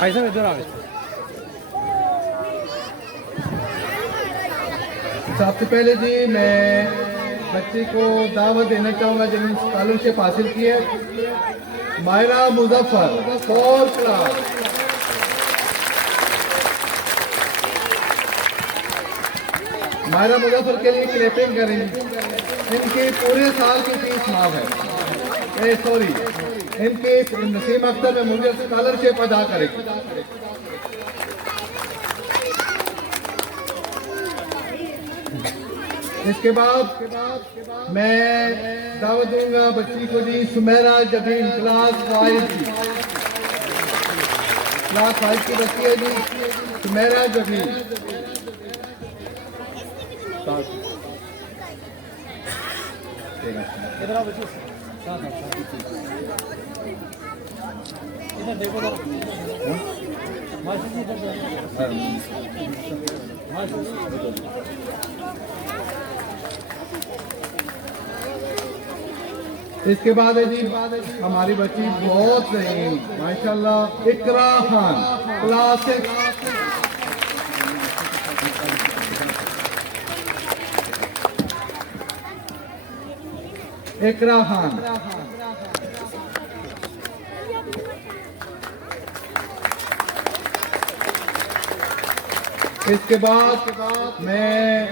ایسا ادھر آ سب سے پہلے جی میں بچی کو دعوت دینا چاہوں گا جنہوں نے اسکالرشپ حاصل کی ہے، مائرہ مظفر 4th کلاس۔ مائرہ مظفر کے لیے کلیپنگ کریں، ان کی پورے سال کی فیس معاف ہے، سوری ان کی نسیم اختر میں مجھے اسکالرشپ ادا کرے گی۔ اس کے بعد میں دعوت دوں گا بچی کو جی سمیرہ جبین کلاس 5 کی، کلاس 5 کی بچی ہے جی سمیرہ جبین۔ اس کے بعد ہے جی ہماری بچی بہت ذہین ماشاءاللہ اقرا خان کلاس 6۔ اقرا خان اس کے بعد میں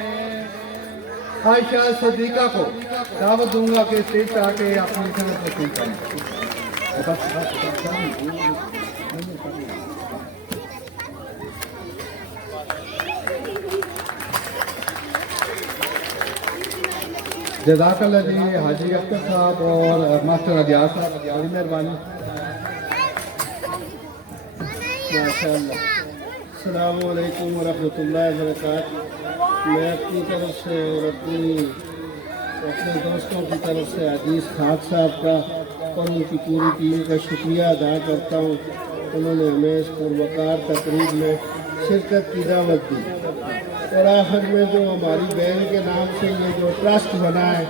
عائشہ صدیقہ کو دعوت دوں گا کہ اسٹیج پہ آ کے اپنی صنعت تقسیم کریں۔ جزاک اللہ جی حاجی اختر صاحب اور ماسٹر اجاز صاحب، بڑی مہربانی۔ ماشاءاللہ۔ السلام علیکم ورحمۃ اللہ وبرکاتہ۔ میں اپنی طرف سے اور اپنے دوستوں کی طرف سے عزیز خاک صاحب کا اور ان کی پوری ٹیم کا شکریہ ادا کرتا ہوں، انہوں نے ہمیں اس پروقار تقریب میں شرکت کی دعوت دی، اور آخر میں جو ہماری بہن کے نام سے یہ جو ٹرسٹ بنا ہے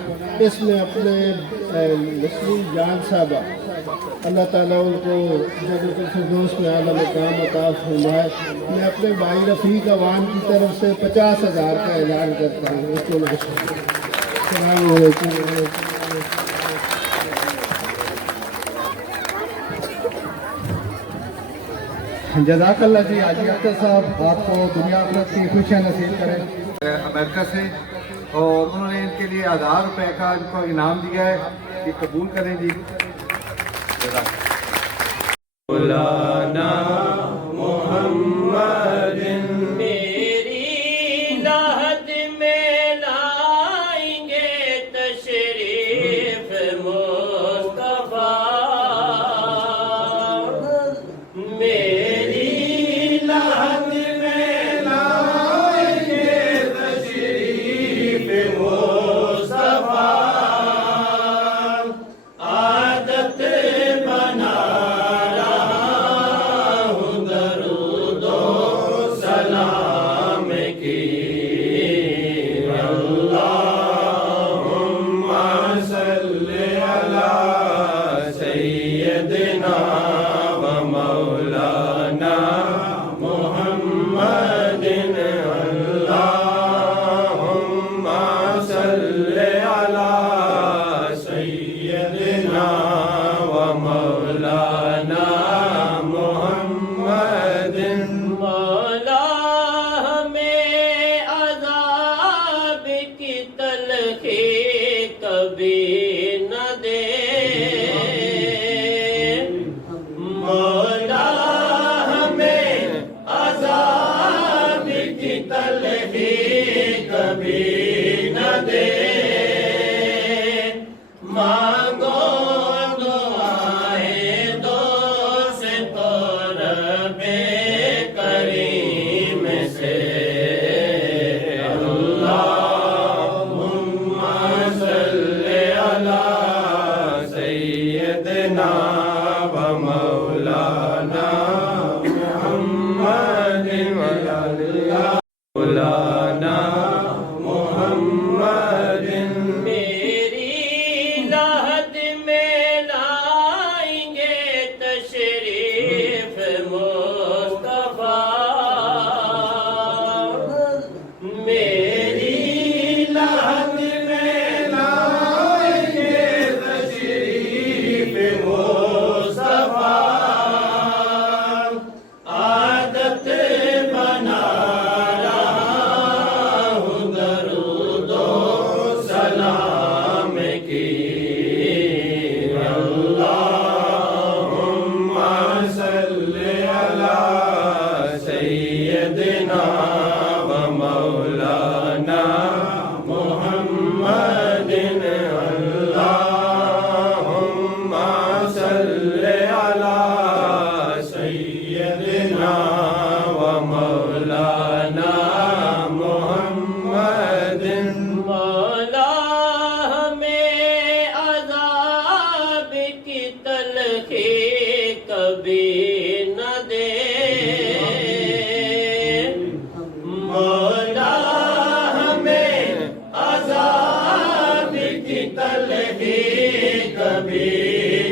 اس میں اپنے نسرین جان صاحبہ، اللہ تعالیٰ ان کو جنت الفردوس میں اعلیٰ مقام عطا فرمائے۔ میں اپنے بھائی رفیق عوام کی طرف سے 50,000 کا اعلان کرتا ہوں۔ السلام علیکم۔ جزاک اللہ جی حاجی اختر صاحب، آپ کو دنیا آخرت کی خوشیاں نصیب کریں امریکہ سے، اور انہوں نے ان کے لیے 1000 روپے کا ان کو انعام دیا ہے، یہ قبول کریں جی۔ مولانا محمد میری لحد میں لائیں گے تشریف مصطفیٰ، میری لحد میں لائیں گے تشریف مصطفیٰ، عادت بنا محمد میری لحد میں صلی علی سیدنا و مولانا محمد مولا ہمیں عذاب کی تلخی کبھی نہ دے مولا ہمیں عذاب کی تلخی کبھی